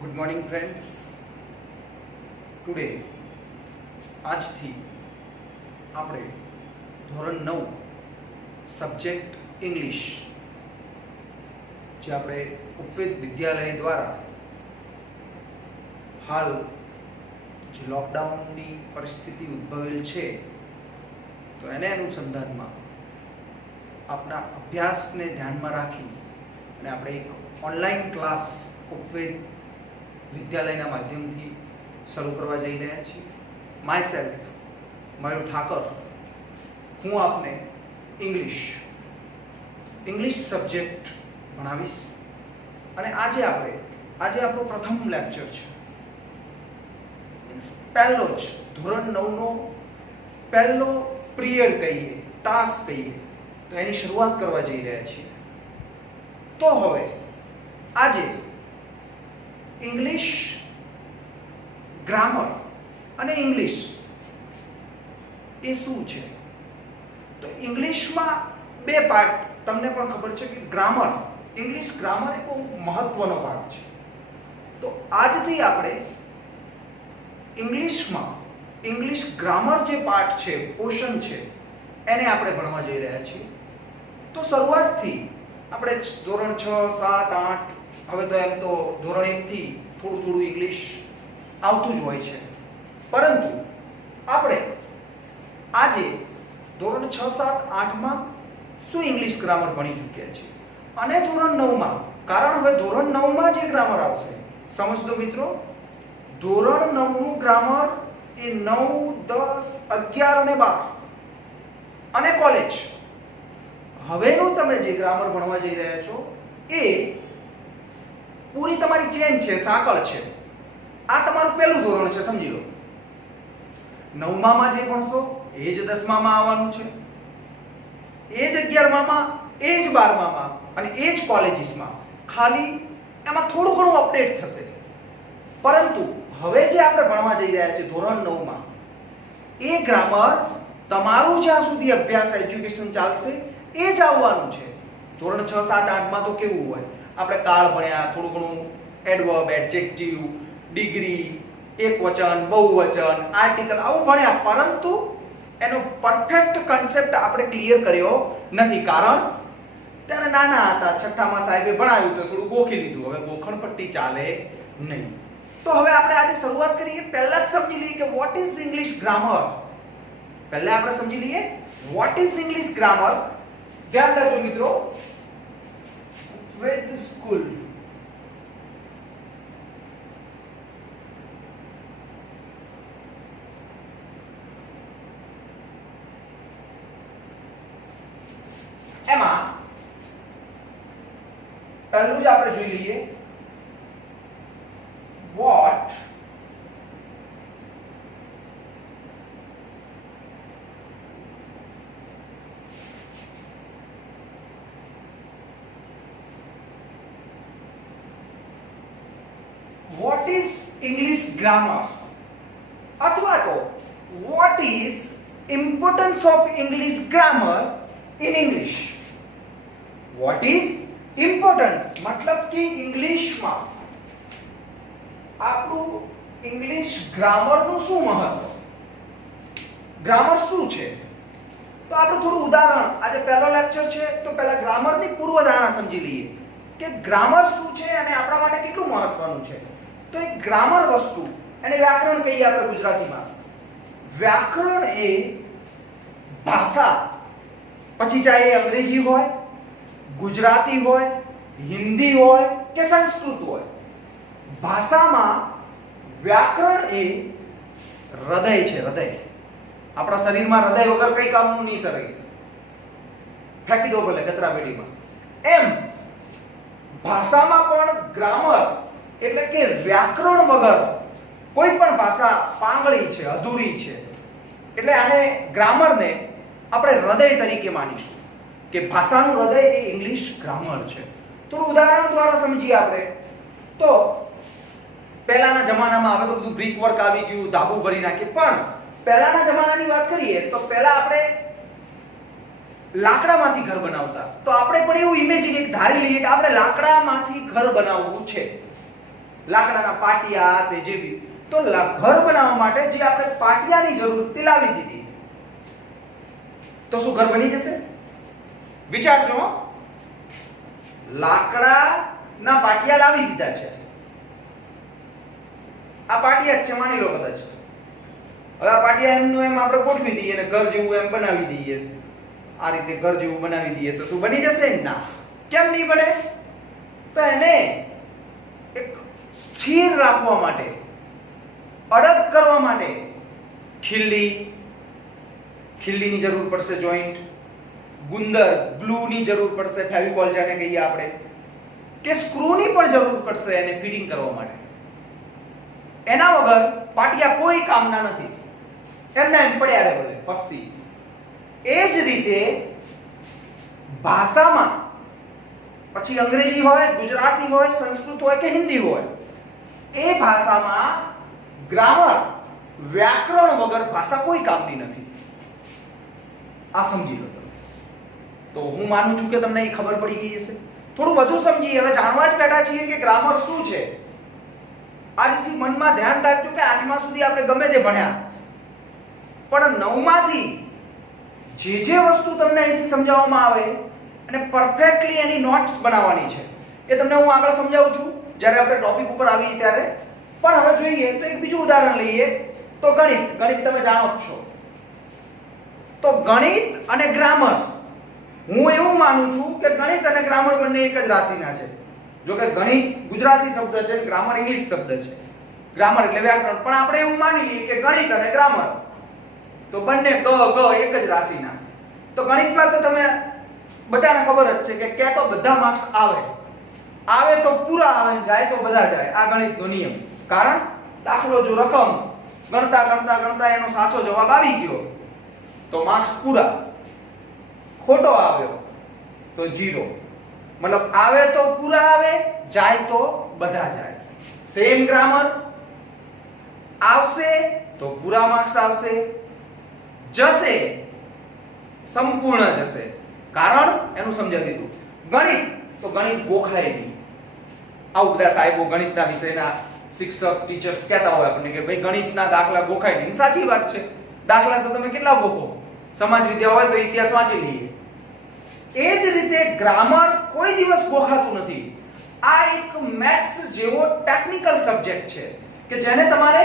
Good morning friends. Today આજથી આપણે ધોરણ 9 સબ્જેક્ટ ઇંગ્લિશ જે આપણે ઉપવેદ વિદ્યાલય દ્વારા હાલ જે લોકડાઉનની પરિસ્થિતિ ઉદ્ભવેલ છે તો એને અનુસંધાનમાં આપણા અભ્યાસને ધ્યાનમાં રાખી અને આપણે એક ઓનલાઈન ક્લાસ ઉપવેદ વિદ્યાલયના માધ્યમથી શરૂ કરવા જઈ રહ્યા છીએ. માય સેલ્ફ મયુર ઠાકર, હું આપને ઇંગ્લિશ સબ્જેક્ટ ભણાવીશ અને આજે આપણો પ્રથમ લેક્ચર છે. પહેલો જ ધોરણ 9નો પહેલો પિરિયડ કહીએ, તાસ કહીએ, તો એની શરૂઆત કરવા જઈ રહ્યા છીએ. તો હવે આજે ઇંગ્લિશ ગ્રામર અને ઇંગ્લિશ એ શું છે? તો ઇંગ્લિશમાં બે પાર્ટ તમને પણ ખબર છે કે ગ્રામર, ઇંગ્લિશ ગ્રામર એ બહુ મહત્વનો ભાગ છે. તો આજથી આપણે ઇંગ્લિશ ગ્રામર જે પાર્ટ છે, પોર્શન છે, એને આપણે ભણવા જઈ રહ્યા છીએ. તો શરૂઆતથી આપણે ધોરણ 6, 7, 8 હવે તો એમ તો ધોરણ 1 થી થોડું ઇંગ્લિશ આવતું જ હોય છે, પરંતુ આપણે આજે ધોરણ 6, 7, 8માં શું ઇંગ્લિશ ગ્રામર ભણી ચૂક્યા છે અને ધોરણ 9માં, કારણ હવે ધોરણ 9માં જે ગ્રામર આવશે, સમજજો મિત્રો, ધોરણ 9નું ગ્રામર એ 9, 10, 11 અને 12 અને કોલેજ, હવેનું તમે જે ગ્રામર ભણવા જઈ રહ્યા છો એ પૂરી તમારી ચેન છે, સાંકળ છે. આ તમારું પહેલું ધોરણ છે, સમજી લો. 9માં જે ભણશો એ જ 10માં આવવાનું છે, એ જ 11માં, એ જ 12માં અને એ જ કોલેજીસમાં. ખાલી એમાં થોડું ઘણું અપડેટ થશે, પરંતુ હવે જે આપણે ભણવા જઈ રહ્યા છીએ ધોરણ 9માં એ ગ્રામર તમારું જ્યાં સુધી અભ્યાસ એજ્યુકેશન ચાલશે એ જ આવવાનું છે. ધોરણ 6, 7, 8માં તો કેવું હોય, આપણે કાળ ભણ્યા, થોડું ઘણું એડવર્બ, એડજેક્ટિવ, ડિગ્રી, એકવચન, બહુવચન, આર્ટિકલ આવું ભણ્યા, પરંતુ એનો પરફેક્ટ કન્સેપ્ટ આપણે ક્લિયર કર્યો નથી. કારણ ત્યારે નાના હતા, છઠ્ઠામાં સાહેબે ભણાવ્યું તો થોડું ગોખી લીધું, હવે ગોખણપટ્ટી ચાલે નહીં. તો હવે આપણે આજે શરૂઆત કરીએ. પહેલા જ સમજી લઈએ કે વોટ ઇઝ ઇંગ્લિશ ગ્રામર. પહેલા આપણે સમજી લઈએ વોટ ઇઝ ઇંગ્લિશ ગ્રામર. ધ્યાન રાખજો મિત્રો, વેદ સ્કૂલ એમાં પહેલું જ આપણે જોઈ લઈએ what is English grammar, અથવા તો what is importance of English grammar in English. What is importance મતલબ કે ઇંગ્લિશમાં આપણું ઇંગ્લિશ ગ્રામરનું શું મહત્વ, ગ્રામર શું છે? તો આપણે થોડું ઉદાહરણ, આજે પહેલો લેક્ચર છે તો પહેલા ગ્રામરની પૂર્વધારણા સમજી લઈએ કે ગ્રામર શું છે અને આપણા માટે કેટલું મહત્વનું છે. તો એક ગ્રામર વસ્તુ, એને વ્યાકરણ કહીએ આપણે ગુજરાતીમાં. વ્યાકરણ એ ભાષા, પછી ચાહે અંગ્રેજી હોય, ગુજરાતી હોય, હિન્દી હોય કે સંસ્કૃત હોય, ભાષામાં વ્યાકરણ એ હૃદય છે. હૃદય, આપણા શરીરમાં હૃદય વગર કઈ કામનું નહીં શરીર, ફેંકી દો ભલે કચરા પેટીમાં. એમ ભાષામાં પણ ગ્રામર એટલે કે વ્યાકરણ વગર કોઈ પણ ભાષા પાંગળી છે, અધૂરી છે. એટલે આને ગ્રામરને આપણે હૃદય તરીકે માનીશું કે ભાષાનું હૃદય એ ઇંગ્લિશ ગ્રામર છે. થોડું ઉદાહરણ દ્વારા સમજીએ આપણે. તો પહેલાના જમાનામાં, હવે તો બધું બ્રિક વર્ક આવી ગયું, ધાબુ ભરી નાખીએ, પણ પહેલાના જમાનાની વાત કરીએ તો પહેલા આપણે લાકડામાંથી ઘર બનાવતા. તો આપણે પણ એવું ઇમેજિન, એક ધારી લઈએ કે આપણે લાકડામાંથી ઘર બનાવવું છે. લાકડાના પાટિયા તે જેવી. તો ઘર બનાવવા માટે જે આપણે પાટિયાની જરૂર તે લાવી દીધી, તો શું ઘર બની જશે? વિચારજો. લાકડાના પાટિયા લાવી દીધા છે, આ પાટિયા જ છે માની લો કદાચ. હવે આ પાટિયા એમનું એમ આપણે ગોઠવી દઈએ અને ઘર જેવું એમ બનાવી દઈએ, આ રીતે ઘર જેવું બનાવી દઈએ, તો શું બની જશે? ના. કેમ નહીં બને? તો એને એક સ્થિર રાખવા માટે, અડગ કરવા માટે ખીલ્લીની જરૂર પડશે, જોઈન્ટ, ગુંદર, ગ્લુની જરૂર પડશે, ફેવિકોલ જેને કહીએ આપણે, કે સ્ક્રૂની પણ જરૂર પડશે એને ફિટિંગ કરવા માટે. એના વગર પાટિયા કોઈ કામના નથી, એમના એમ પડ્યા રહે બધે પસ્તી. એ જ રીતે ભાષામાં, પછી અંગ્રેજી હોય, ગુજરાતી હોય, સંસ્કૃત હોય કે હિન્દી હોય, એ ભાષામાં ગ્રામર, વ્યાકરણ વગર ભાષા કોઈ કામની નથી. આ સમજી લો તમે. તો હું માનું છું કે તમને એ ખબર પડી ગઈ હશે. થોડું વધુ સમજીએ. હવે જાણવા જ બેઠા છીએ કે ગ્રામર શું છે. આજથી મનમાં ધ્યાન રાખજો કે 8મા સુધી આપણે ગમે તે ભણ્યા, પણ 9માંથી જે વસ્તુ તમને અહીંથી સમજાવવામાં આવે અને પરફેક્ટલી એની નોટ્સ બનાવવાની છે, એ તમને હું આગળ સમજાવું છું જ્યારે આપણે ટોપિક ઉપર આવીએ ત્યારે. પણ હવે જોઈએ તો એક બીજું ઉદાહરણ લઈએ. તો ગણિત તમે જાણો જ છો. તો ગણિત અને ગ્રામર, હું એવું માનું છું કે ગણિત અને ગ્રામર બંને એક જ રાશિના છે. જો કે ગણિત ગુજરાતી શબ્દ છે, ગ્રામર ઇંગ્લિશ શબ્દ છે. ગ્રામર એટલે વ્યાકરણ, પણ આપણે એવું માની લઈએ કે ગણિત અને ગ્રામર તો બંને એક જ રાશિના. તો ગણિતમાં તો તમે બધાને ખબર જ છે કે તો બધા માર્ક્સ આવે તો પૂરા આવે, જાય તો બધા જાય. આ ગણિતનો નિયમ. કારણ દાખલો જો રકમ ગણતા એનો સાચો જવાબ આવી ગયો તો માર્ક્સ પૂરા, ખોટો આવ્યો તો 0. મતલબ આવે તો પૂરા આવે, જાય તો બધા જાય. સેમ ગ્રામર, આવશે તો પૂરા માર્ક્સ આવશે, જશે સંપૂર્ણ જશે. કારણ એનું સમજાવી દીધું. ગણિત તો ગણિત ગોખાય નહીં. આવું બધા સાહેબો ગણિતના વિષયના શિક્ષક, ટીચર્સ કહેતા હોય આપણને કે ભાઈ ગણિતના દાખલા ગોખાય નહીં. સાચી વાત છે. દાખલા તો તમે કેટલા ગોખો? સમાજ વિદ્યા હોય તો ઇતિહાસ વાંચી લઈએ. એ જ રીતે ગ્રામર કોઈ દિવસ ગોખાતું નથી. આ એક મેથ્સ જેવો ટેકનિકલ સબ્જેક્ટ છે કે જેને તમારે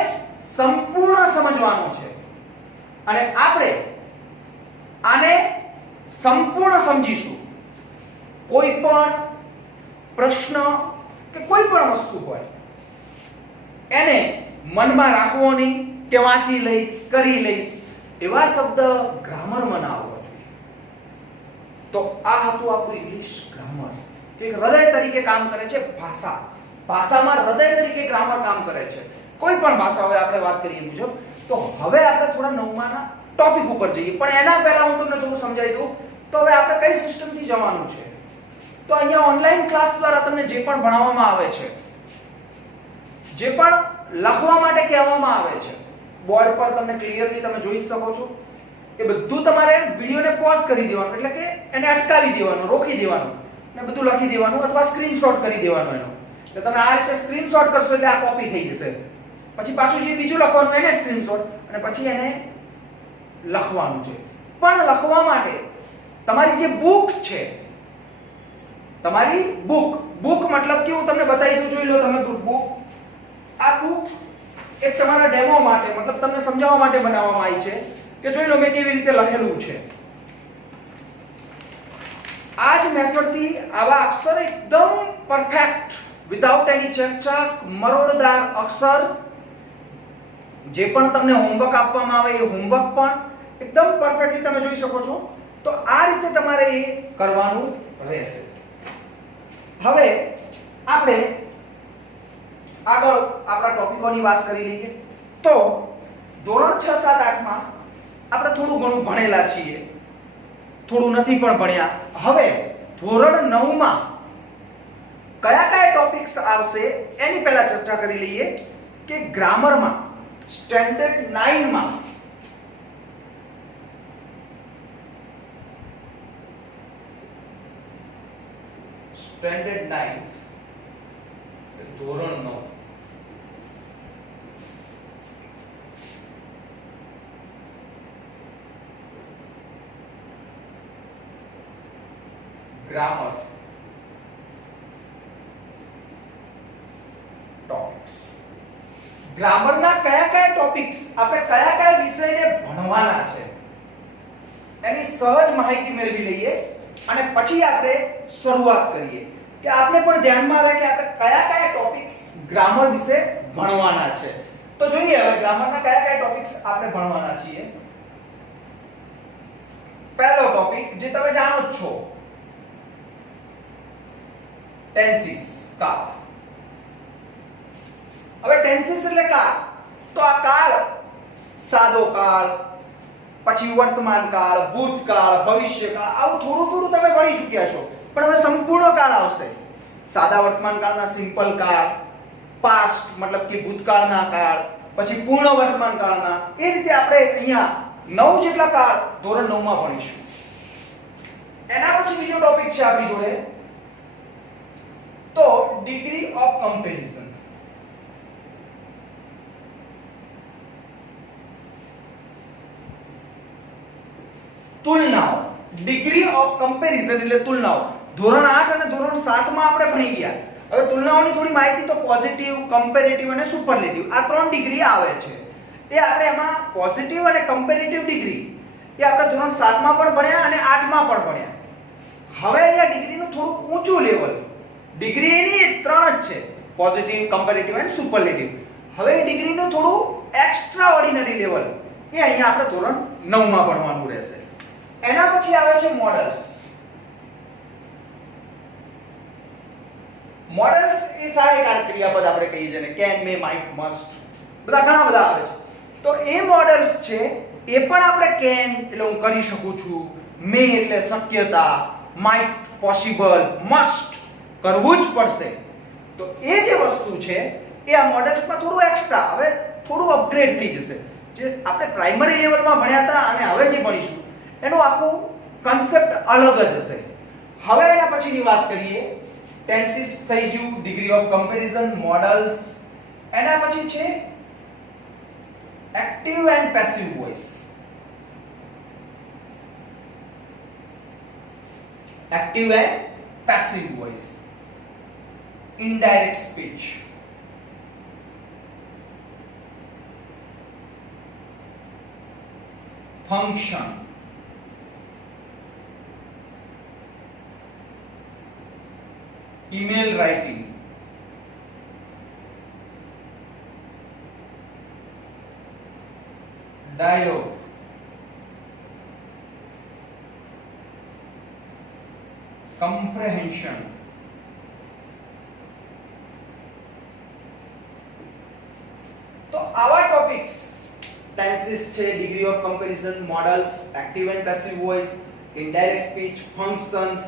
સંપૂર્ણ સમજવાનો છે. અને આપણે આને સંપૂર્ણ સમજીશું. કોઈ પણ પ્રશ્ન કે કોઈ પણ વસ્તુ હોય એને મનમાં રાખવો નહીં કે વાંચી લઈશ, કરી લઈશ, એવા શબ્દ ગ્રામરમાં ના આવવા જોઈએ. તો આ હતું આપણું ઇંગ્લિશ ગ્રામર. એક હૃદય તરીકે કામ કરે છે. ભાષામાં હૃદય તરીકે ગ્રામર કામ કરે છે. કોઈ પણ ભાષા હોય, આપણે વાત કરીએ મુજબ. તો હવે આપણે થોડા 9માના ટોપિક ઉપર જઈએ, પણ એના પહેલા હું તમને થોડું સમજાવી દઉં. તો હવે આપણે કઈ સિસ્ટમથી જવાનું છે? તો અહીંયા ઓનલાઈન ક્લાસ દ્વારા તમને જે પણ ભણાવવામાં આવે છે, જે પણ લખવા માટે કહેવામાં આવે છે, બોર્ડ પર તમને ક્લિયરલી તમે જોઈ શકો છો. એ બધું તમારે વિડિયોને પોઝ કરી દેવાનું, એટલે કે એને અટકાવી દેવાનું, રોકી દેવાનું ને બધું લખી દેવાનું અથવા સ્ક્રીનશોટ કરી દેવાનો એનો. એટલે તમે આ રીતે સ્ક્રીનશોટ કરશો એટલે આ કોપી થઈ જશે. પછી પાછું જે બીજું લખવાનું એને સ્ક્રીનશોટ અને પછી એને લખવાનું છે. પણ લખવા માટે તમારી જે બુક્સ છે, તમારી બુક મતલબ કે હું તમને બતાવી દઉં, જોઈ લો તમે બુક. આ બુક એક તમારા ડેમો માટે, મતલબ તમને સમજાવવા માટે બનાવવામાં આવી છે કે જોઈ લો મેં કેવી રીતે લખેલું છે. આ જ મેથડથી આવા અક્ષર એકદમ પરફેક્ટ, વિધાઉટ એની ચકચક, મરોડદાર અક્ષર, જે પણ તમને હોમવર્ક આપવામાં આવે એ હોમવર્ક પણ એકદમ પરફેક્ટલી તમે જોઈ શકો છો. તો આ રીતે તમારે એ કરવાનું રહેશે. હવે આપણે આગળ આપણા ટોપિકોની વાત કરી લઈએ. તો ધોરણ 6, 7, 8માં આપણે થોડું ઘણું ભણેલા છીએ, થોડું નથી પણ ભણ્યા. હવે ધોરણ 9માં કયા ટોપિક્સ આવશે એની પહેલા ચર્ચા કરી લઈએ. કે ગ્રામરમાં સ્ટેન્ડર્ડ 9માં સ્ટેન્ડર્ડ 9 ધોરણ 9 ગ્રામર ટોપિક્સ. ગ્રામરના કયા કયા ટોપિક્સ આપણે કયા કયા વિષયને ભણવાના છે એની સહજ માહિતી મેળવી લઈએ અને પછી આપણે શરૂઆત કરીએ કે આપણે પણ ધ્યાનમાં રહે કે આપણે કયા કયા ટોપિક્સ ગ્રામર વિશે ભણવાના છે. તો જોઈએ હવે ગ્રામરના કયા કયા ટોપિક્સ આપણે ભણવાના છીએ. પહેલો ટોપિક જે તમે જાણો જ છો, ટેન્સીસ, કાળ. હવે ટેન્સીસ એટલે કાળ. તો આ કાળ સાદો કાળ, પછી વર્તમાન કાળ, ભૂતકાળ, ભવિષ્યકાળ, આવું થોડું થોડું તમે ભણી ચૂક્યા છો. પણ હવે સંપૂર્ણ કાળ આવશે. સાદા વર્તમાન કાળના સિમ્પલ કાળ, પાસ્ટ મતલબ કે ભૂતકાળના કાળ, પછી પૂર્ણ વર્તમાન કાળના. એ રીતે આપણે અહીંયા 9 જેટલા કાળ ધોરણ 9 માં ભણીશું. એના પછી બીજો ટોપિક છે આપણી જોડે, તો ડિગ્રી ઓફ કમ્પેરિઝન. તુલનાઓ. ડિગ્રી ઓફ કમ્પેરિઝન એટલે તુલનાઓ. ધોરણ 8 અને ધોરણ 7 માં આપણે ભણી ગયા. હવે તુલનાઓની થોડી માહિતી, તો પોઝિટિવ, કમ્પેરેટિવ અને સુપરલેટિવ આ 3 ડિગ્રી આવે છે. એ આપણે એમાં પોઝિટિવ અને કમ્પેરેટિવ ડિગ્રી એ આપણે ધોરણ 7 માં પણ ભણ્યા અને 8 માં પણ ભણ્યા. હવે અહીંયા ડિગ્રીનું થોડું ઊંચું લેવલ, ડિગ્રી એની 3 જ છે, પોઝિટિવ, કમ્પેરેટિવ અને સુપરલેટિવ. હવે એ ડિગ્રીનું થોડું એક્સ્ટ્રા ઓર્ડિનરી લેવલ એ અહીંયા આપણે ધોરણ 9 માં ભણવાનું રહેશે. એના પછી આવે છે મોડલ્સ. મોડલ્સ એ સહાયકાર ક્રિયાપદ આપણે કહીએ છીએ ને, કેન, મે, માઇટ, મસ્ટ, બધા ઘણા બધા આવે છે. તો એ મોડલ્સ છે એ પણ આપણે કેન એટલે હું કરી શકું છું, મે એટલે શક્યતા, માઇટ પોસિબલ, મસ્ટ કરવું જ પડશે. તો એ જે વસ્તુ છે એ આ મોડલ્સમાં થોડું એક્સ્ટ્રા, હવે થોડું અપગ્રેડ થઈ જશે. જે આપણે પ્રાઇમરી લેવલમાં ભણ્યા હતા અને હવે જે ભણીશું એનું આખું કન્સેપ્ટ અલગ જ હશે. હવે એના પછીની વાત કરીએ, ટેન્સીસ થઈ ગયું, ડિગ્રી ઓફ કમ્પેરિઝન, મોડલ્સ. એના પછી છે active and passive voice. Active and passive voice, indirect speech, function, email writing, dialogue, comprehension, તો આવા ટોપિક્સ ટેન્સીસ છે, degree of comparison, models, active and passive voice, indirect speech, functions,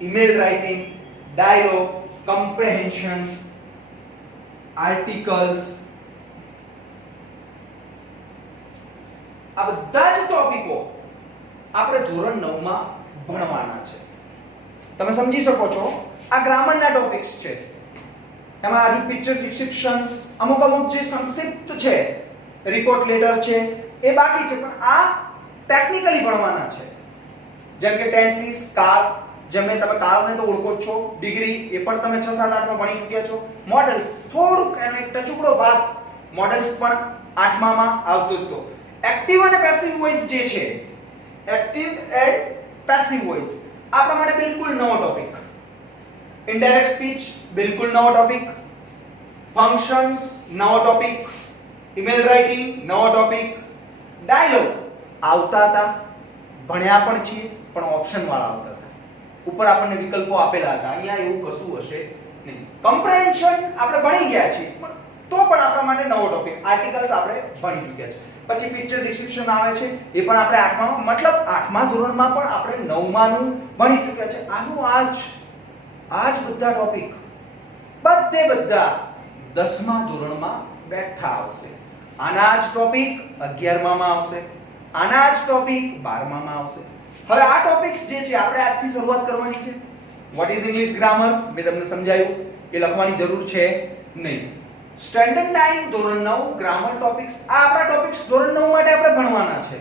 email writing, dialogue, comprehension, articles, આ બધા જ ટોપિકો આપણે ધોરણ 9 માં ભણવાના છે. તમે સમજી શકો છો આ ગ્રામરના ટોપિક્સ છે. એમાં આજુ પિક્ચર ડિસ્ક્રિપ્શન્સ, અમુક જે સંક્ષિપ્ત છે, રિપોર્ટ લેટર છે એ બાકી છે, પણ આ ટેકનિકલી ભણવાના છે. જેમ કે ટેન્સીસ, કાળ, જેમ તમે કાળને તો ઓળખો જ છો, ડિગ્રી એ પણ તમે 6, 7, 8 માં ભણી ચૂક્યા છો. મોડલ્સ થોડુંક એનો એક ટચુકડો ભાગ મોડલ્સ પણ 8મા માં આવતો હતો. એક્ટિવ અને પેસિવ વોઇસ જે છે, એક્ટિવ એન્ડ પેસિવ વોઇસ આપણા માટે બિલકુલ નવો ટોપિક. ઇનડાયરેક્ટ સ્પીચ બિલકુલ નવો ટોપિક, ફંક્શન્સ નવો ટોપિક, ઈમેલ રાઇટિંગ નવો ટોપિક, ડાયલોગ આવતા હતા, ભણ્યા પણ છીએ, પણ ઓપ્શન વાળા આવતા હતા. ઉપર આપણને વિકલ્પો આપેલા હતા, અહીંયા એવું કશું હશે નહીં. કમ્પ્રેહેન્શન આપણે ભણી ગયા છીએ, પણ તો પણ આપણા માટે નવો ટોપિક. આર્ટિકલ્સ આપણે ભણી ચૂક્યા છે. પછી પિક્ચર ડિસ્ક્રિપ્શન આવે છે, એ પણ આપણે 8મા મતલબ 8મા ધોરણમાં પણ આપણે 9માનું ભણી ચૂક્યા છે. આનું આજ બધા ટોપિક બધા 10મા ધોરણમાં બેઠા આવશે. આના જ ટોપિક 11મા માં આવશે, આના જ ટોપિક 12મા માં આવશે. હવે આ ટોપિક્સ જે છે આપણે આજથી શરૂઆત કરવાની છે. વોટ ઇઝ ઇંગ્લિશ ગ્રામર મેં તમને સમજાવ્યું કે લખવાની જરૂર છે નહીં. સ્ટેન્ડર્ડ 9 ધોરણ 9 ગ્રામર ટોપિક્સ, આ આપણા ટોપિક્સ ધોરણ 9 માટે આપણે ભણવાના છે.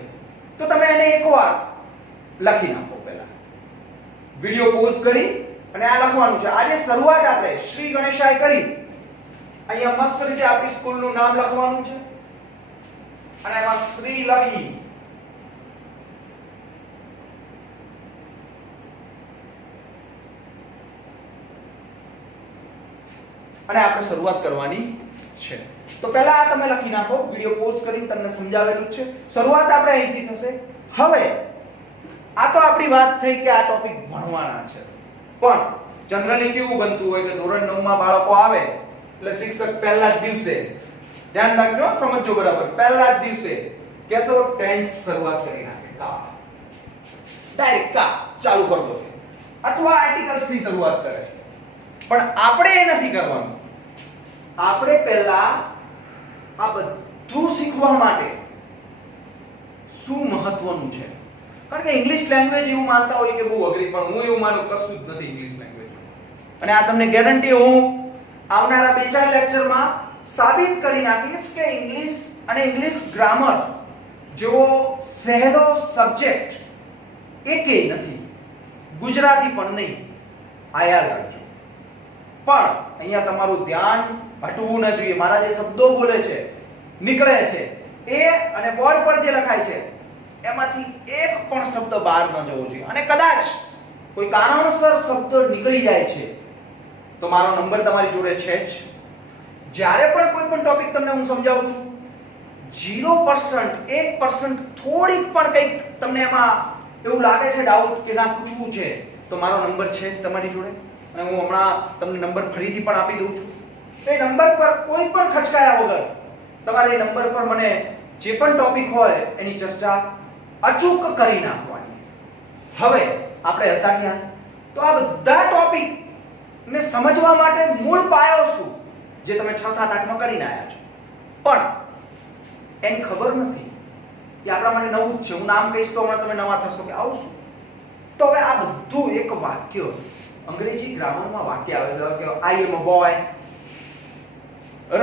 તો તમે એને એકવાર લખી નાખો. પહેલા વિડિયો પોઝ કરી અને આ લખવાનું છે. આજે શરૂઆત આપણે શ્રી ગણેશાય કરી. અહીંયા મસ્ત રીતે આપણી સ્કૂલનું નામ લખવાનું છે અને એમાં શ્રી લખી અને આપણે શરૂઆત કરવાની છે. તો પહેલા આ તમે લખી નાખો, વિડિયો પોઝ કરીને તમને સમજાવેલું છે. શરૂઆત આપણે અહીંથી થશે. હવે આ તો આપણી વાત થઈ કે આ ટોપિક ભણવાના છે, પણ જનરલી કેવું બનતું હોય કે ધોરણ 9 માં બાળકો આવે એટલે શિક્ષક પહેલા જ દિવસે, ધ્યાન રાખજો, સમજજો બરાબર, પહેલા જ દિવસે કે તો ટેન્સ શરૂઆત કરી નાખે, કા ડાયરેક્ટ કા ચાલુ કરી દો, અથવા આર્ટિકલ્સ થી શરૂઆત કરે. પણ આપણે એ નથી કરવાનું. આપણે પહેલા આ બધું શીખવા માટે શું મહત્વનું છે, કારણ કે ઇંગ્લિશ લેંગ્વેજ એવું માનતા હોય કે બહુ અઘરી, પણ હું એવું માનું કશું જ નથી ઇંગ્લિશ લેંગ્વેજ. અને આ તમને ગેરંટી હું આવનારા 2-4 લેક્ચરમાં સાબિત કરી નાખીશ કે ઇંગ્લિશ અને ઇંગ્લિશ ગ્રામર જેવો સહેલો સબ્જેક્ટ એકેય નથી, ગુજરાતી પણ નહીં, આ યાદ રાખજો. પણ અહીંયા તમારું ધ્યાન હટવું ન જોઈએ. મારા જે શબ્દો બોલે છે, નીકળે છે, એ અને બોર્ડ પર જે લખાય છે એમાંથી એક પણ શબ્દ બહાર ન જવો જોઈએ. અને કદાચ કોઈ કારણસર શબ્દ નીકળી જાય છે તો મારો નંબર તમારી જોડે છે જ. જ્યારે પણ કોઈ પણ ટોપિક તમને હું સમજાવું છું, 0% 1% થોડીક પણ કંઈક તમને એમાં એવું લાગે છે ડાઉટ કે ના પૂછવું છે, તો મારો નંબર છે તમારી જોડે અને હું હમણાં તમને નંબર ફરીથી પણ આપી દઉં છું. એ નંબર પર કોઈ પણ ખચકાયા વગર તમારે એ નંબર પર મને જે પણ ટોપિક હોય એની ચર્ચા અચૂક કરી નાખવાની. હવે આપણે હતા ક્યાં? તો આ બધા ટોપિક ને સમજવા માટે મૂળ પાયો શું જે તમે 6-7 8માં કરીને આવ્યા છો, પણ એની ખબર નથી કે આપણા માટે નવું જ છે. હું નામ કહીશ તો હમણાં તમે નવા થશો કે આવું શું. તો હવે આ બધું એક વાક્ય, અંગ્રેજી ગ્રામરમાં વાક્ય આવે છે કે I am a boy,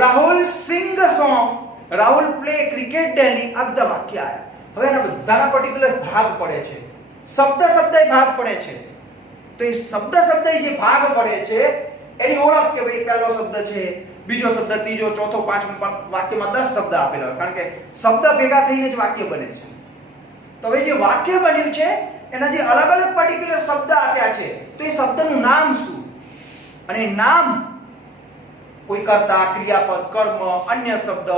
Rahul sing a song, Rahul play cricket daily, આ બધા વાક્ય આવ્યા. હવે એના બધાના પર્ટિક્યુલર ભાગ પડે છે, શબ્દ ભાગ પડે છે. તો એ શબ્દ જે ભાગ પડે છે એની ઓળખ કે ભાઈ પહેલો શબ્દ છે, બીજો શબ્દ, ત્રીજો, ચોથો, પાંચમો, વાક્યમાં 10 શબ્દ આપેલા હોય, કારણ કે શબ્દ ભેગા થઈને જ વાક્ય બને છે. તો હવે જે વાક્ય બન્યું છે એના જે અલગ અલગ પર્ટિક્યુલર શબ્દ આપ્યા છે, તો એ શબ્દનું નામ શું? અને નામ કોઈ કર્તા, ક્રિયાપદ, કર્મ, અન્ય શબ્દ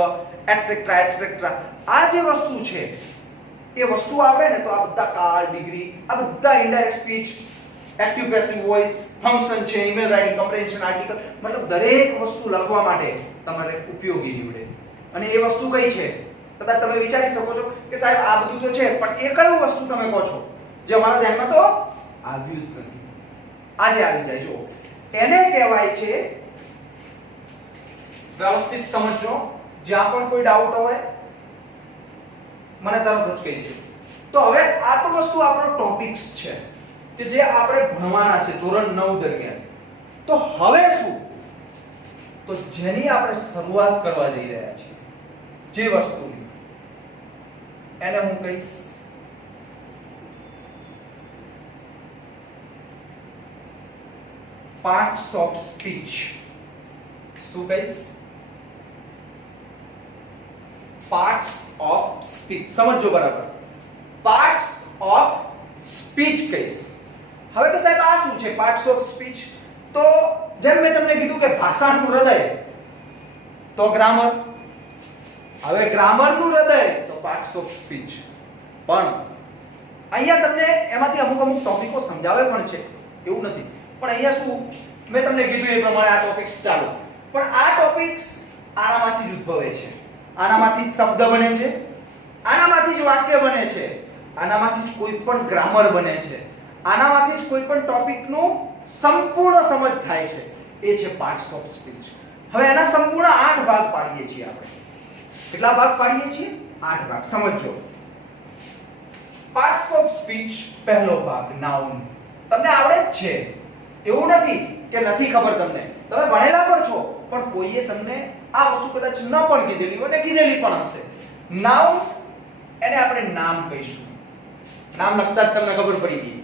એટસેટ્રા એટસેટ્રા, આ જે વસ્તુ છે એ વસ્તુ આવડે ને તો આ બધા કાળ, ડિગ્રી, આ બધા indirect speech, active passive voice, function છે, ઈમેલ રાઇટિંગ, કમ્પ્રેહેન્શન, આર્ટિકલ, મતલબ દરેક વસ્તુ લખવા માટે તમારે ઉપયોગી નીવડે. અને એ વસ્તુ કઈ છે? કદાચ તમે વિચારી શકો છો કે સાહેબ આ બધું તો છે, પણ એ કયું વસ્તુ તમે કહો છો જે અમારા ધ્યાનમાં તો આવ્યું જ નથી? આજે આવી જાય. જો એને કહેવાય છે, વ્યવસ્થિત સમજો, જ્યાં પણ કોઈ ડાઉટ હોય મને તરત જ કહી દેજો. તો હવે આ તો વસ્તુ આપણો ટોપિક્સ છે કે જે આપણે ભણવાના છે ધોરણ 9 દરમિયાન. તો હવે શું? તો જેની આપણે શરૂઆત કરવા જઈ રહ્યા છીએ, જે વસ્તુની, એને હું કહીશ પાર્ટ્સ ઓફ સ્પીચ. શું કહીશ? Parts of speech. સમજો બરાબર, પાર્ટ્સ ઓફ સ્પીચ કહીશ. હવે કે સાહેબ આ શું છે પાર્ટ્સ ઓફ સ્પીચ? તો જેમ મેં તમને કીધું કે ભાષાનું હૃદય તો ગ્રામર, હવે ગ્રામરનું હૃદય તો પાર્ટ્સ ઓફ સ્પીચ. પણ અહીંયા તમને એમાંથી અમુક ટોપિકો સમજાવે પણ છે, એવું નથી. પણ અહીંયા શું મેં તમને કીધું એ પ્રમાણે આ ટોપિક્સ ચાલો, પણ આ ટોપિક્સ આનામાંથી જ ઉદ્ભવે છે, આનામાંથી જ શબ્દ બને છે, આનામાંથી જ વાક્ય બને છે, આનામાંથી જ કોઈ પણ ગ્રામર બને છે, આનામાંથી જ કોઈ પણ ટોપિકનું સંપૂર્ણ સમજ થાય છે. એ છે પાર્ટ્સ ઓફ સ્પીચ. હવે એના સંપૂર્ણ 8 ભાગ પાડીએ છીએ આપણે. કેટલા ભાગ પાડીએ છીએ? 8 ભાગ. સમજો. પાર્ટ્સ ઓફ સ્પીચ, પહેલો ભાગ નાઉન. તમને આવડે જ છે, એવું નથી કે નથી ખબર તમને, તમે ભણેલા પણ છો, પણ કોઈએ તમને આ વસ્તુ કદાચ ન પણ કીધેલી હોય ને કીધેલી પણ હશે. નાઉન, એને આપણે નામ કહીશું. નામ લખતા જ તમને ખબર પડી ગઈ.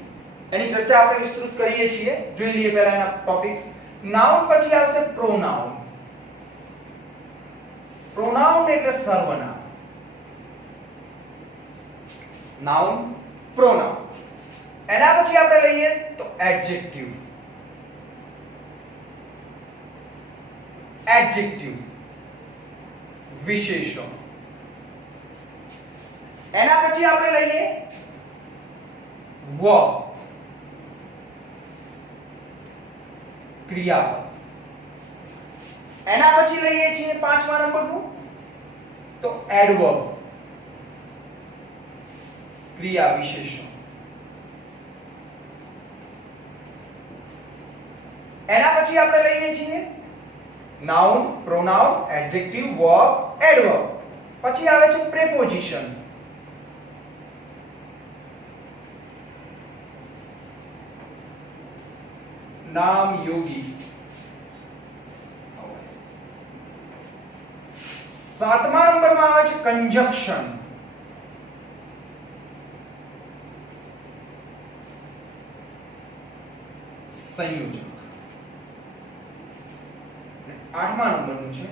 એની ચર્ચા આપણે વિસ્તૃત કરીએ છીએ. જોઈ લઈએ પહેલા એના ટોપિક્સ. નાઉન પછી આવશે પ્રોનાઉન. પ્રોનાઉન એટલે સર્વનામ. Noun, pronoun. એના પછી આપણે લઈએ તો એડજેક્ટિવ. એડજેક્ટિવ વિશેષણ. એના પછી આપણે લઈએ વર્બ ક્રિયાપદ. એના પછી લઈએ છીએ 5મા નંબરનું તો એડવર્બ ક્રિયા વિશેષણ. એના પછી આપણે લઈએ છીએ noun, pronoun, adjective, verb, adverb. પછી આવે છે પ્રેપોઝિશન. નામ યોગી. 7મા નંબરમાં આવે છે કંજક્શન. સંયોજક. 8મા નંબરનું છે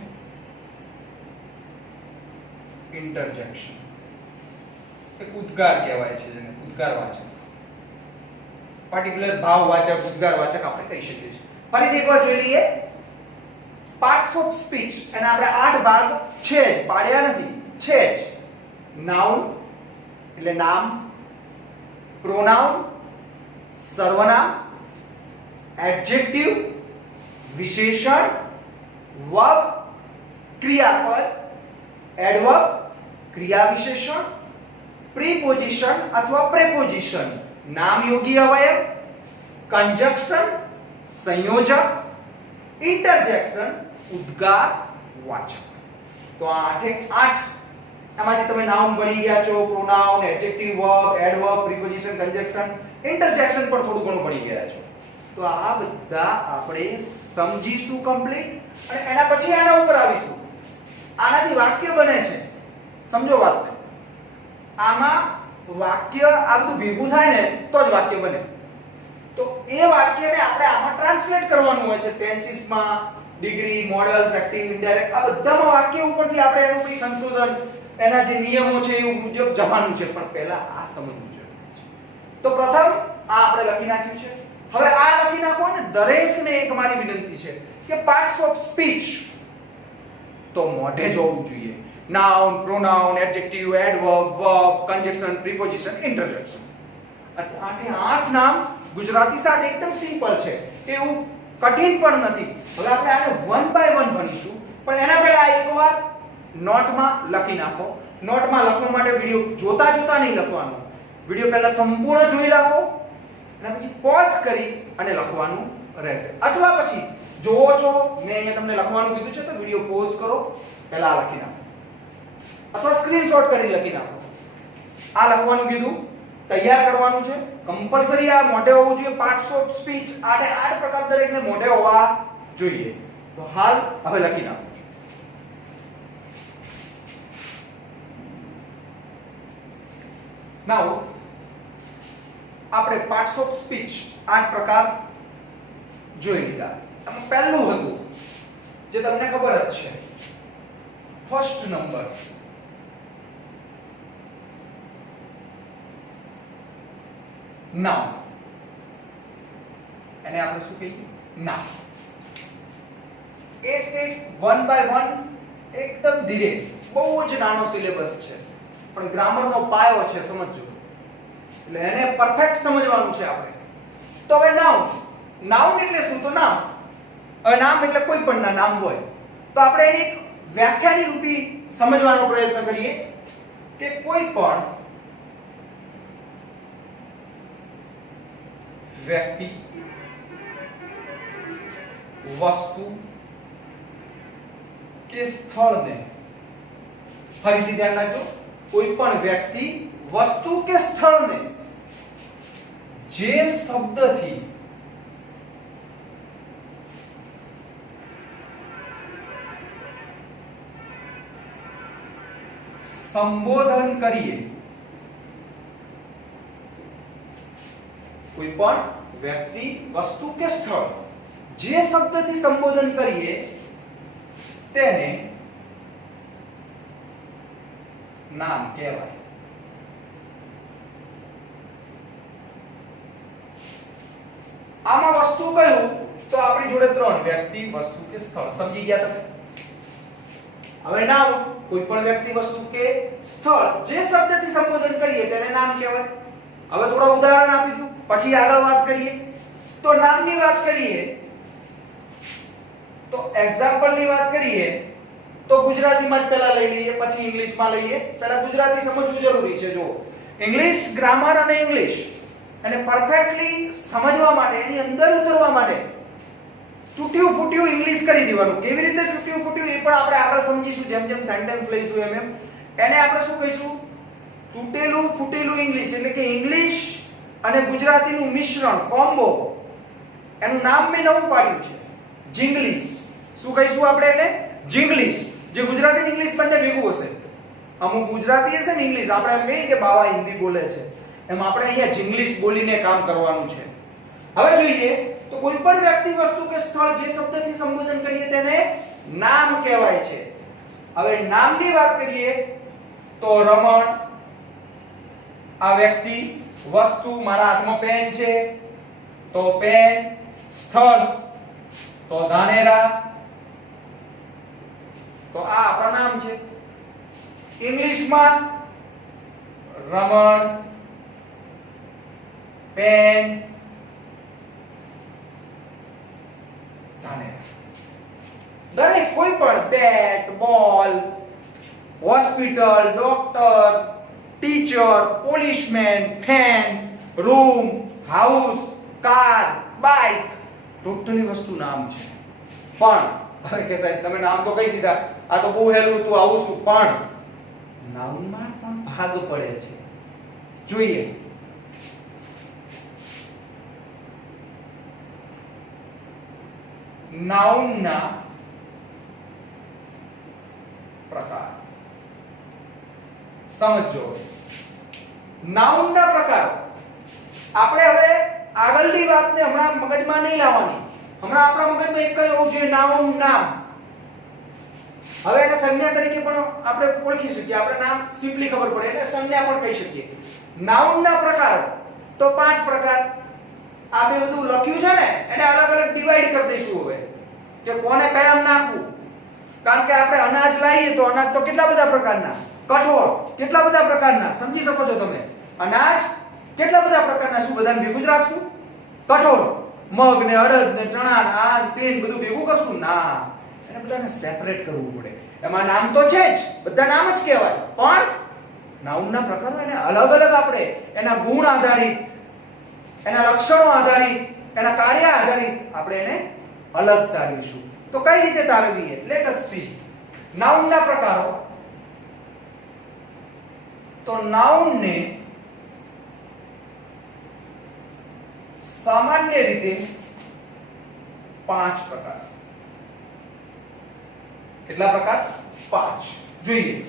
ઇન્ટરજેક્શન. એક ઉદ્ગાર કહેવાય છે જેને ઉદ્ગારવાચક, પર્ટિક્યુલર ભાવવાચક, ઉદ્ગારવાચક આપણે કહી શકીએ છીએ. ફરીથી એકવાર જોઈ લઈએ. પાર્ટ્સ ઓફ સ્પીચ એના આપણે 8 ભાગ છે જ, પાડ્યા નથી, છે જ. નાઉન એટલે નામ, પ્રોનાઉન સર્વનામ, એડજેક્ટિવ વિશેષણ, વર્બ ક્રિયાપદ, એડવર્બ ક્રિયા વિશેષણ, પ્રીપોઝિશન અથવા પ્રેપોઝિશન નામયોગી અવયવ, કંજક્શન સંયોજક, ઇન્ટરજેક્શન ઉદ્ગાર વાચક. તો આ 8 આમાંથી તમે નાઉન ભણી ગયા છો, pronoun, adjective, verb, adverb, પ્રીપોઝિશન, conjunction, ઇન્ટરજેક્શન પણ થોડું ઘણું ભણી ગયા છો. તો આ બધા આપણે સમજીશું કમ્પ્લીટ અને એના પછી આના ઉપર આવીશું. આનાથી વાક્ય બને છે. સમજો વાત. આમાં વાક્ય આ બધું ભેગું થાય ને તો જ વાક્ય બને. તો એ વાક્યને આપણે આમાં ટ્રાન્સલેટ કરવાનું હોય છે. ટેન્સીસમાં, ડિગ્રી, મોડલ્સ, એક્ટિવ, ઇનડાયરેક્ટ આ બધામાં વાક્ય ઉપરથી આપણે એનું કોઈ સંશોધન, એના જે નિયમો છે એ મુજબ જવાનું છે. પણ પહેલા આ સમજવું જરૂરી છે. તો પ્રથમ આ આપણે લખી નાખ્યું છે. હવે આ લખી નાખો ને દરેકને એક મારી વિનંતી છે કે પાર્ટ્સ ઓફ સ્પીચ તો મોઢે જોવું જોઈએ. Noun, pronoun, adjective, adverb, verb, conjunction, preposition, interjection. 8 નામ ગુજરાતી સાથે એકદમ સિમ્પલ છે. એવું કઠિન પણ નથી. હવે આપણે આને વન બાય વન ભણીશું. પણ એના પહેલા એકવાર નોટમાં લખી નાખો. નોટમાં લખવા માટે વિડિયો જોતા જોતા નહીં લખવાનું. વિડિયો પહેલા સંપૂર્ણ જોઈ નાખો અને પછી પોઝ કરી અને લખવાનું રહેશે. અથવા પછી જોવો છો મેં અહીંયા તમને લખવાનું કીધું છે તો વિડિયો પોઝ કરો, પહેલા આ લખી નાખો અથવા સ્ક્રીનશોટ કરી લખી નાખો. આ લખવાનું કીધું, તૈયાર કરવાનું છે. કમ્પલસરી આ મોઢે હોવું જોઈએ. પાર્ટ્સ ઓફ સ્પીચ 8 પ્રકાર દરેકને મોઢે હોવા જોઈએ. તો હાલ હવે લખી નાખો. નાઉ આપણે પાર્ટ્સ ઓફ સ્પીચ 8 પ્રકાર જોઈ લીધા. આમાં પહેલું હતું જે તમને ખબર જ છે, ફર્સ્ટ નંબર નાઉન. એને આપણે શું કહીએ? નાઉન. એક વન બાય વન એકદમ ધીરે, બહુ જ નાનો સિલેબસ છે પણ ગ્રામરનો પાયો છે, સમજજો. એટલે એને પરફેક્ટ સમજવાનું છે આપણે. તો હવે નાઉન. નાઉન એટલે શું? તો નામ. હવે નામ એટલે કોઈ પણ નામ હોય. તો આપણે એની વ્યાખ્યાની રૂપી સમજવાનો પ્રયત્ન કરીએ કે કોઈ પણ વ્યક્તિ, વસ્તુ કે સ્થળને, ફરીથી ધ્યાન રાખજો, કોઈ પણ વ્યક્તિ, વસ્તુ કે સ્થળને જે શબ્દથી સંબોધન કરીએ, કોઈ કોઈ પણ વ્યક્તિ, વસ્તુ કે સ્થળ જે શબ્દથી સંબોધન કરીએ તેને નામ કહેવાય. આમાં વસ્તુ કયું તો આપણી જોડે ત્રણ: વ્યક્તિ, વસ્તુ કે સ્થળ. સમજી ગયા તમે? હવે નામ કોઈ પણ વ્યક્તિ, વસ્તુ કે સ્થળ જે શબ્દથી સંબોધન કરીએ તેને નામ કહેવાય. હવે થોડા ઉદાહરણ આપી દઉં પછી આગળ વાત કરીએ. તો નામની વાત કરીએ તો એક્ઝામ્પલની વાત કરીએ તો ગુજરાતીમાં જ પહેલા લઈ લઈએ પછી ઇંગ્લિશમાં લઈએ. પહેલા ગુજરાતી સમજવું જરૂરી છે. જો ઇંગ્લિશ ગ્રામર અને ઇંગ્લિશ અને પરફેક્ટલી સમજવા માટે, એની અંદર ઉતરવા માટે તૂટ્યું ફૂટ્યું ઇંગ્લિશ કરી દેવાનું. કેવી રીતે તૂટ્યું ફૂટ્યું એ પણ આપણે આગળ સમજીશું. જેમ જેમ સેન્ટેન્સ લઈશું એમ એમ એને આપણે શું કહીશું? તૂટેલું ફૂટેલું ઇંગ્લિશ. એટલે કે ઇંગ્લિશ અને ગુજરાતીનું મિશ્રણ, કોમ્બો. એનું નામ મેં નવું પાડ્યું છે, જિંગ્લિશ. શું કહીશું આપણે એને? જિંગ્લિશ. જે ગુજરાતી અને ઇંગ્લિશ બંને ભેગું હશે. અમુક ગુજરાતી હશે ને ઇંગ્લિશ, આપણે એમ કહીએ કે બાવા હિન્દી બોલે છે, એમ આપણે અહીંયા જિંગ્લિશ બોલીને કામ કરવાનું છે. હવે જોઈએ તો કોઈ પણ વ્યક્તિ, વસ્તુ કે સ્થળ જે શબ્દથી સંબોધન કરીએ તેને નામ કહેવાય છે. હવે નામની વાત કરીએ તો રમણ, આ વ્યક્તિ, વસ્તુ, મારા હાથમાં પેન છે તો પેન, સ્થળ તો ધાનેરા, તો આ આપણા નામ છે. ઇંગ્લિશમાં રમણ, પેન, ધાનેરા. દરેક કોઈ પણ બેટ, બોલ, hospital, doctor, teacher, policeman, fan, room, house, car, bike, totally વસ્તુ નામ છે. પણ હવે કે સાહેબ તમે નામ તો કહી દીધા, આ તો બહુ હેલું હતું, આવું શું? પણ નાઉનમાં પણ ભાગ પડે છે. જોઈએ નાઉનના પ્રકાર સમજો. નાઉનના પ્રકાર આપણે હવે આગળની વાતને હમણાં મગજમાં નહીં લાવવાની. હમણાં આપણા મગજમાં એક જ હોવું જોઈએ, નાઉન, નામ. હવે એને સંજ્ઞા તરીકે પણ આપણે ઓળખી શકીએ. આપણે નામ સિમ્પલી ખબર પડે એટલે સંજ્ઞા પણ કહી શકીએ. નાઉનના પ્રકાર તો 5 પ્રકાર. આ બે બધું લખ્યું છે ને એને અલગ અલગ ડિવાઈડ કરી દઈશું હવે કે કોને કયામ નાખવું. કારણ કે આપણે અનાજ લાવીએ તો અનાજ તો કેટલા બધા પ્રકારના, કઠોળ કેટલા બધા પ્રકારના, સમજી શકો છો તમે. અનાજ કેટલા બધા પ્રકારના, શું બધાને ભેગું જ રાખશું? કઠોળ, મગ ને અડદ ને ચણા ને આ તેલ બધું ભેગું કરશું? ના, એને બધાને સેપરેટ કરવું પડે. એમાં નામ તો છે જ, બધા નામ જ કહેવાય, પણ નાઉનના પ્રકારો એને અલગ અલગ આપણે એના ગુણ આધારિત, એના લક્ષણો આધારિત, એના કાર્ય આધારિત આપણે એને અલગ તારવીશું. તો કઈ રીતે તારવીએ? Let S C. નાઉનના પ્રકારો. તો નાઉનને સામાન્ય રીતે 5 પ્રકાર. કેટલા પ્રકાર? 5. જોઈએ.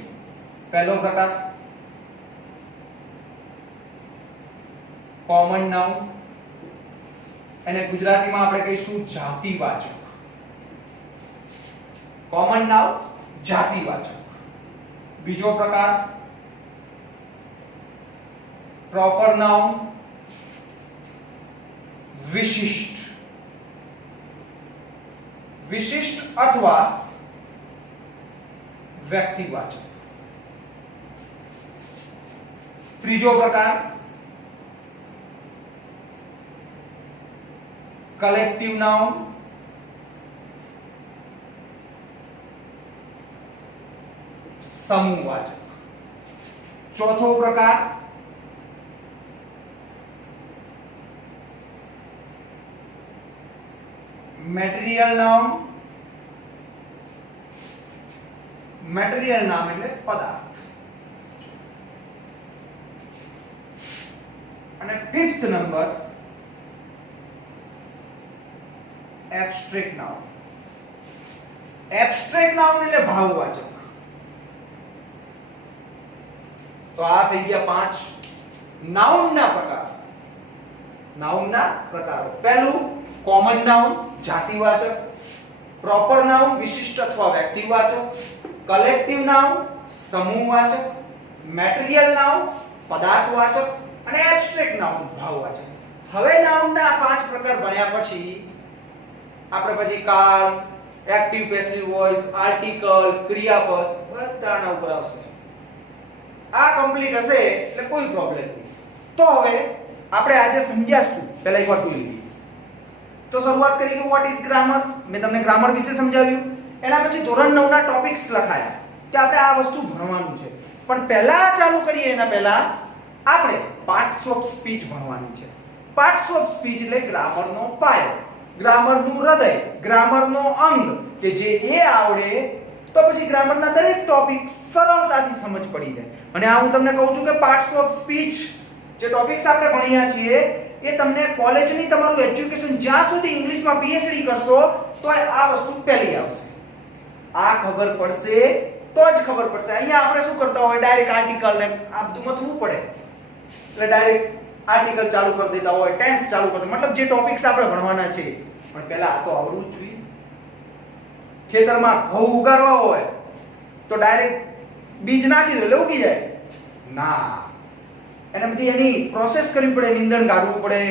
પહેલો પ્રકાર કોમન નાઉન. એને ગુજરાતીમાં આપણે કહીશું જાતિવાચક. Common noun, જાતિવાચક. બીજો પ્રકાર પ્રોપર નાઉન, વિશિષ્ટ. વિશિષ્ટ અથવા વ્યક્તિવાચક. ત્રીજો પ્રકાર કલેક્ટિવ નાઉન, સમૂહવાચક. ચોથો પ્રકાર મેટેરિયલ નાઉન. મેટેરિયલ નામ એટલે પદાર્થ. અને fifth number abstract noun. Abstract noun એટલે ભાવવાચક. તો આ થઈ ગયા 5 નાઉનના પ્રકાર. નાઉનના પ્રકારો. પહેલું કોમન નાઉન જાતિવાચક, પ્રોપર નાઉન વિશિષ્ટ અથવા વ્યક્તિવાચક, કલેક્ટિવ નાઉન સમૂહવાચક, મેટેરિયલ નાઉન પદાર્થવાચક અને એબ્સ્ટ્રેક્ટ નાઉન ભાવવાચક. હવે નાઉનના 5 પ્રકાર ભણ્યા પછી આપણે પછી કાળ, એક્ટિવ પેસિવ વોઇસ, આર્ટિકલ, ક્રિયાપદ બધાના ઉપર આવશે. આ કમ્પ્લીટ હશે એટલે કોઈ પ્રોબ્લેમ નહીં. તો હવે આપણે આજે સમજ્યાશું પહેલા એકવાર જોઈ લઈએ. તો શરૂઆત કરી કે વોટ ઇઝ ગ્રામર. મેં તમને ગ્રામર વિશે સમજાવ્યું. એના પછી ધોરણ 9 ના ટોપિક્સ લખાયા કે આપણે આ વસ્તુ ભણવાનું છે. પણ પહેલા ચાલુ કરીએ એના પહેલા આપણે પાર્ટ્સ ઓફ સ્પીચ ભણવાની છે. પાર્ટ્સ ઓફ સ્પીચ એટલે ગ્રામરનો પાયો, ગ્રામરનું હૃદય, ગ્રામરનો અંગ કે જે એ આવડે તો પછી ગ્રામરના દરેક ટોપિક સરળતાથી સમજ પડી જાય. અને આ હું તમને કહું છું કે પાર્ટ્સ ઓફ સ્પીચ જે ટોપિક્સ આપણે ભણ્યા છીએ એ તમને કોલેજની તમારું એજ્યુકેશન જ્યાં સુધી ઇંગ્લિશમાં પીએચડી કરશો તો આ વસ્તુ પહેલી આવશે. આ ખબર પડશે તો જ ખબર પડશે. અહીંયા આપણે શું કરતા હોય ડાયરેક્ટ આર્ટિકલ ને આ બધું મથવું પડે એટલે ડાયરેક્ટ આર્ટિકલ ચાલુ કરી દેતા હોય, ટેન્સ ચાલુ કરી, મતલબ જે ટોપિક્સ આપણે ભણવાના છે. પણ પહેલા આ તો આવડવું જ જોઈએ. ખેતરમાં ઘઉં ઉગાડવા હોય તો ડાયરેક્ટ બીજ નાખી દો એટલે ઉગી જાય ના, એને બધી એની પ્રોસેસ કરવી પડે, નીંદણ કાઢવું પડે,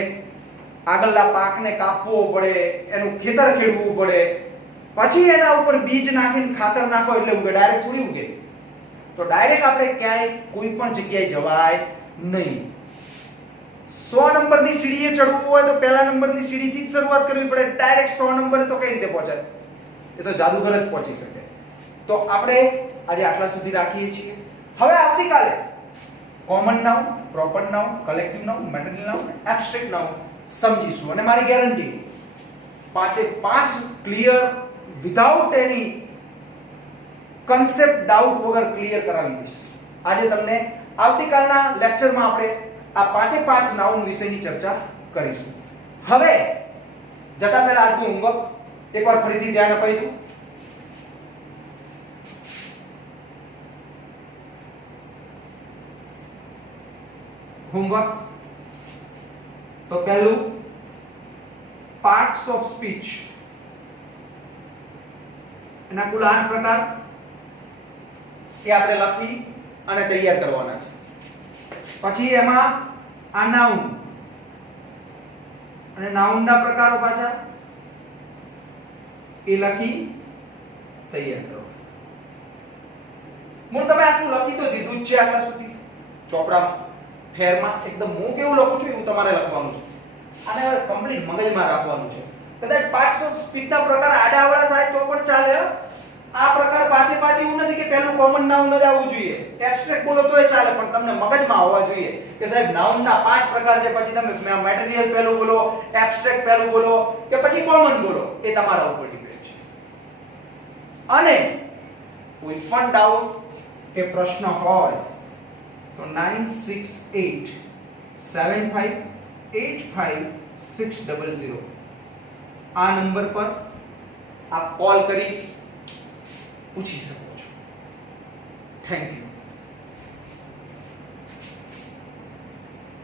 આગળના પાકને કાપવો પડે, એનું ખેતર ખેડવું પડે, પછી એના ઉપર બીજ નાખીને ખાતર નાખો એટલે ઉગે, ડાયરેક્ટ થોડી ઉગે. તો ડાયરેક્ટ આપણે ક્યાંય કોઈ પણ જગ્યાએ જવાય નહીં. 100 નંબરની સીડીએ ચડવું હોય તો પહેલા નંબરની સીડીથી જ શરૂઆત કરવી પડે. ડાયરેક્ટ 100 નંબરે તો કઈ રીતે પહોંચાય? એ તો જાદુગર જ પહોંચી શકે. તો આપણે આજે આટલા સુધી રાખીએ છીએ. હવે આવતીકાલે common noun, proper noun, collective noun, material noun, abstract noun સમજીશું. અને મારી guarantee 5 clear without any concept doubt વગર ક્લિયર કરાવી દઈશ. આજે તમને આવતીકાલના લેક્ચરમાં આપણે આ 5 નાઉન વિશેની ચર્ચા કરીશું. હવે જતા પહેલા આજનું હોમવર્ક એકવાર ફરીથી ધ્યાન અપાઈ દઉં. હોમવર્ક તો પહેલું પાર્ટ્સ ઓફ સ્પીચ, એના કુલ 8 પ્રકાર એ આપણે લખી અને તૈયાર કરવાના છે. પછી એમાં આ નાઉન અને નાઉનના પ્રકારો પાછા એ લખી તૈયાર કરો. હું તમે આટલું લખી તો દીધું જ છે આટલા સુધી ચોપડામાં, ફેરમાં એકદમ હું કેવું લખું છું એવું તમારે લખવાનું છે. આને હવે કમ્પ્લીટ મગજમાં રાખવાનું છે. કદાચ પાર્ટ્સ ઓફ સ્પીચના પ્રકાર આડાઅવળા થાય તો પણ ચાલે. આ પ્રકાર પાંચે એવું નથી કે પહેલું કોમન નાઉન જ આવવું જોઈએ, એબ્સ્ટ્રેક્ટ બોલો તોય ચાલે, પણ તમને મગજમાં હોવા જોઈએ કે સાહેબ નાઉનના 5 પ્રકાર છે. પછી તમે મેટેરિયલ પહેલું બોલો, એબ્સ્ટ્રેક્ટ પહેલું બોલો કે પછી કોમન બોલો, એ તમારા ઉપર ડિપેન્ડ છે. અને કોઈ પણ ડાઉટ કે પ્રશ્ન હોય તો 9687585600 આ નંબર પર આપ કોલ કરી પૂછી શકો છો. Thank you.